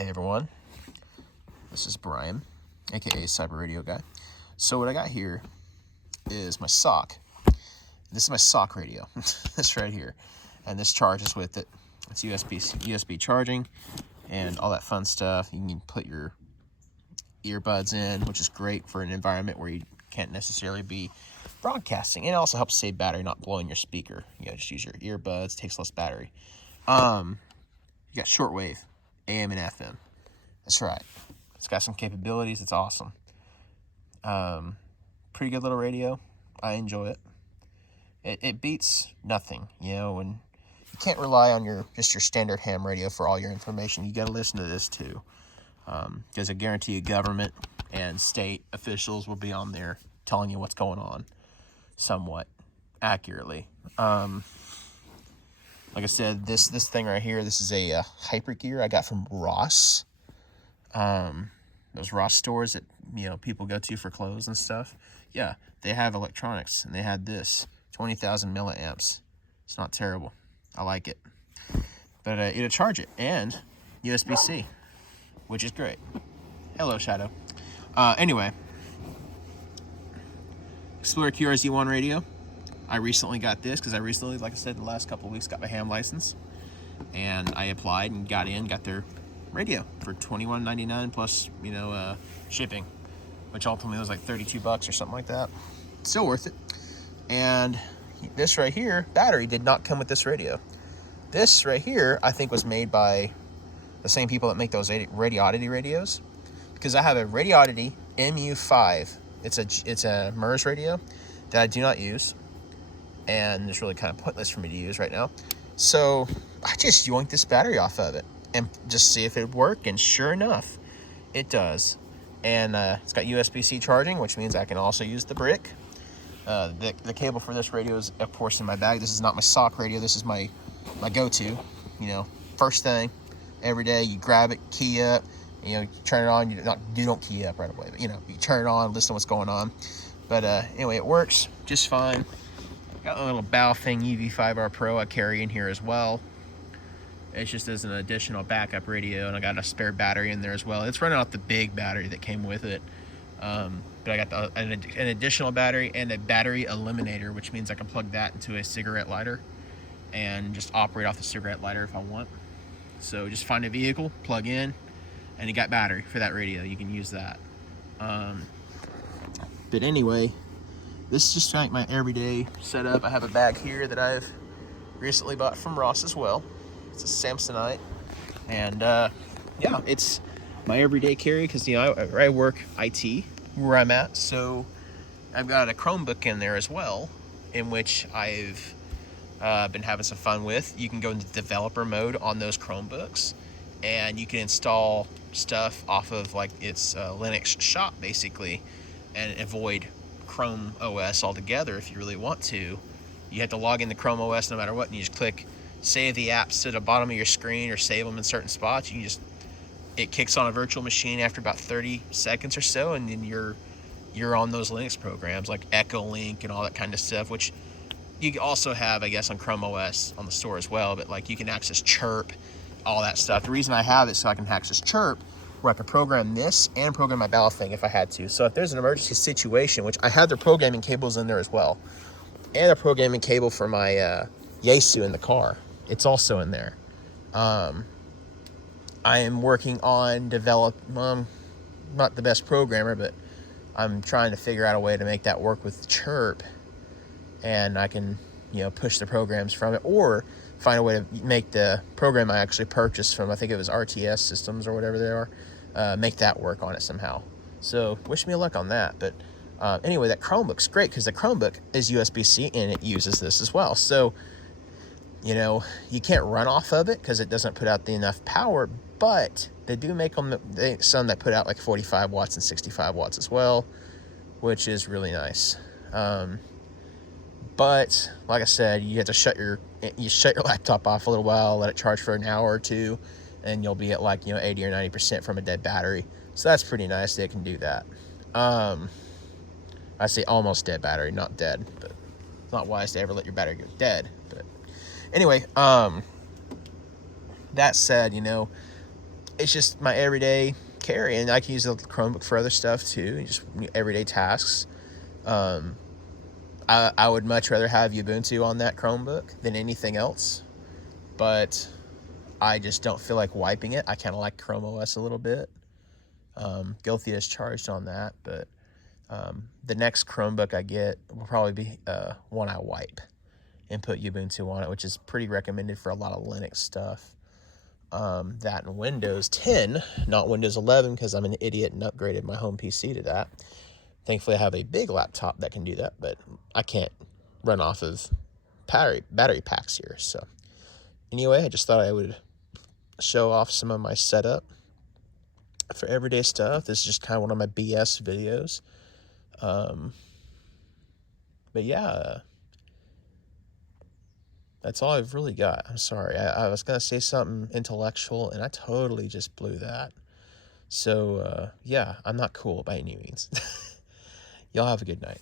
Hey everyone, this is Brian, aka Cyber Radio Guy. So what I got here is my sock. This is my sock radio, this right here, and this charges with it. It's USB charging and all that fun stuff. You can put your earbuds in, which is great for an environment where you can't necessarily be broadcasting. And it also helps save battery, not blowing your speaker. Just use your earbuds, takes less battery. You got shortwave, AM and FM. That's right. It's got some capabilities. It's awesome. Pretty good little radio. I enjoy it. It beats nothing, and you can't rely on just your standard ham radio for all your information. You got to listen to this too. Because I guarantee you government and state officials will be on there telling you what's going on somewhat accurately. Like I said, this thing right here, this is a hyper gear I got from Ross. Those Ross stores that people go to for clothes and stuff. Yeah, they have electronics, and they had this 20,000 milliamps. It's not terrible. I like it. But it'll charge it, and USB-C, which is great. Hello, Shadow. Anyway, Explorer QRZ1 radio. I recently got this because like I said, in the last couple of weeks, got my ham license, and I applied and got their radio for $21.99 plus shipping, which ultimately was like $32 or something like that. Still worth it. And this right here, battery did not come with this radio. This right here, I think, was made by the same people that make those Radioddity radios, because I have a Radioddity MU5. It's a MERS radio that I do not use, and it's really kind of pointless for me to use right now. So I just yoinked this battery off of it and just see if it would work, and sure enough, it does. And it's got USB-C charging, which means I can also use the brick. The cable for this radio is, of course, in my bag. This is not my sock radio. This is my go-to. First thing every day, you grab it, key up. You turn it on. You don't key up right away, but you turn it on, listen to what's going on. But anyway, it works just fine. Got a little bow thing, UV5R Pro, I carry in here as well. It's just as an additional backup radio, and I got a spare battery in there as well. It's running off the big battery that came with it. But I got an additional battery and a battery eliminator, which means I can plug that into a cigarette lighter and just operate off the cigarette lighter if I want. So just find a vehicle, plug in, and you got battery for that radio. You can use that. But anyway, this is just like my everyday setup. I have a bag here that I've recently bought from Ross as well. It's a Samsonite, and yeah, it's my everyday carry because I work IT where I'm at, so I've got a Chromebook in there as well, in which I've been having some fun with. You can go into developer mode on those Chromebooks, and you can install stuff off of its Linux shop basically, and avoid Chrome OS altogether if you really want to. You have to log into Chrome OS no matter what, and you just click save the apps to the bottom of your screen or save them in certain spots. It kicks on a virtual machine after about 30 seconds or so, and then you're on those Linux programs like Echo Link and all that kind of stuff, which you also have, I guess, on Chrome OS on the store as well. But you can access Chirp, all that stuff. The reason I have it so I can access Chirp, where I can program this and program my Battlefield if I had to. So if there's an emergency situation, which I have the programming cables in there as well, and a programming cable for my Yaesu in the car. It's also in there. I am working on not the best programmer, but I'm trying to figure out a way to make that work with Chirp, and I can, push the programs from it, or find a way to make the program I actually purchased from, I think it was RTS Systems or whatever they are, make that work on it somehow. So wish me luck on that. But anyway, that Chromebook's great because the Chromebook is USB-C and it uses this as well. So you can't run off of it because it doesn't put out enough power, but they do make some that put out like 45 watts and 65 watts as well, which is really nice. But like I said, you have to shut your laptop off a little while, let it charge for an hour or two, and you'll be at 80 or 90% from a dead battery. So that's pretty nice. They can do that. I say almost dead battery, not dead, but it's not wise to ever let your battery go dead. But anyway, that said, it's just my everyday carry, and I can use the Chromebook for other stuff too, just everyday tasks. I would much rather have Ubuntu on that Chromebook than anything else, but I just don't feel like wiping it. I kind of like Chrome OS a little bit. Guilty as charged on that, but the next Chromebook I get will probably be one I wipe and put Ubuntu on it, which is pretty recommended for a lot of Linux stuff. That and Windows 10, not Windows 11, because I'm an idiot and upgraded my home PC to that. Thankfully, I have a big laptop that can do that, but I can't run off of battery packs here. So anyway, I just thought I would show off some of my setup for everyday stuff. This is just kind of one of my BS videos. But yeah, that's all I've really got. I'm sorry. I was going to say something intellectual, and I totally just blew that. So, yeah, I'm not cool by any means. Y'all have a good night.